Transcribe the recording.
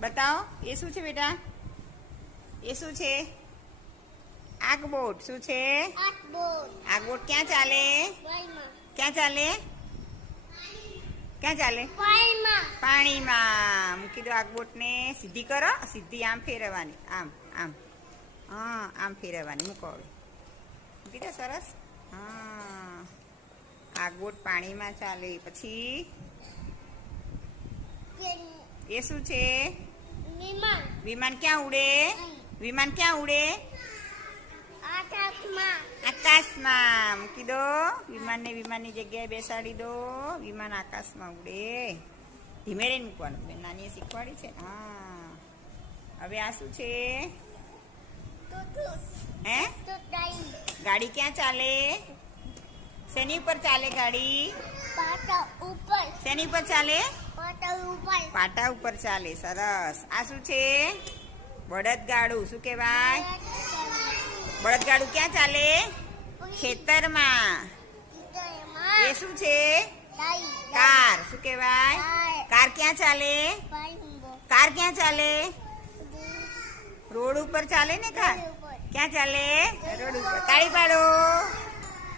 બતાવો એ શું છે બેટા? એ શું છે? આગબોટ. શું છે? આગબોટ ક્યાં ચાલે? ક્યાં ચાલે? ક્યાં ચાલે? પાણીમાં. મૂકી દો આગબોટને. સીધી કરો. સીધી આમ ફેરવવાની. આમ આમ. હા, આમ ફેરવવાની. મૂકો હવે. મૂકી દો. સરસ. હા, આગબોટ પાણીમાં ચાલે. પછી એ શું છે? વિમાન ક્યાં ઉડે? વિમાન ક્યાં ઉડે? આકાશમાં. મૂકી દો. વિમાનને વિમાનની જગ્યાએ બેસાડી દો. વિમાન આકાશમાં ઉડે. ધીમે રહીને મૂકવાનું. બેન નાનીએ શીખવાડી છે. હા, હવે આ શું છે? હે? ગાડી ક્યાં ચાલે? શેની ઉપર ચાલે ગાડી? શેની ઉપર ચાલે? પાટા ઉપર ચાલે. સરસ. આ શું છે? બળદગાડું. શું કહેવાય? બળદગાડું ક્યાં ચાલે? ખેતરમાં. એ શું છે? કાર. શું કહેવાય? કાર ક્યાં ચાલે? કાર ક્યાં ચાલે? રોડ ઉપર ચાલે ને કાર. ક્યાં ચાલે? રોડ ઉપર. તાળી પાડો.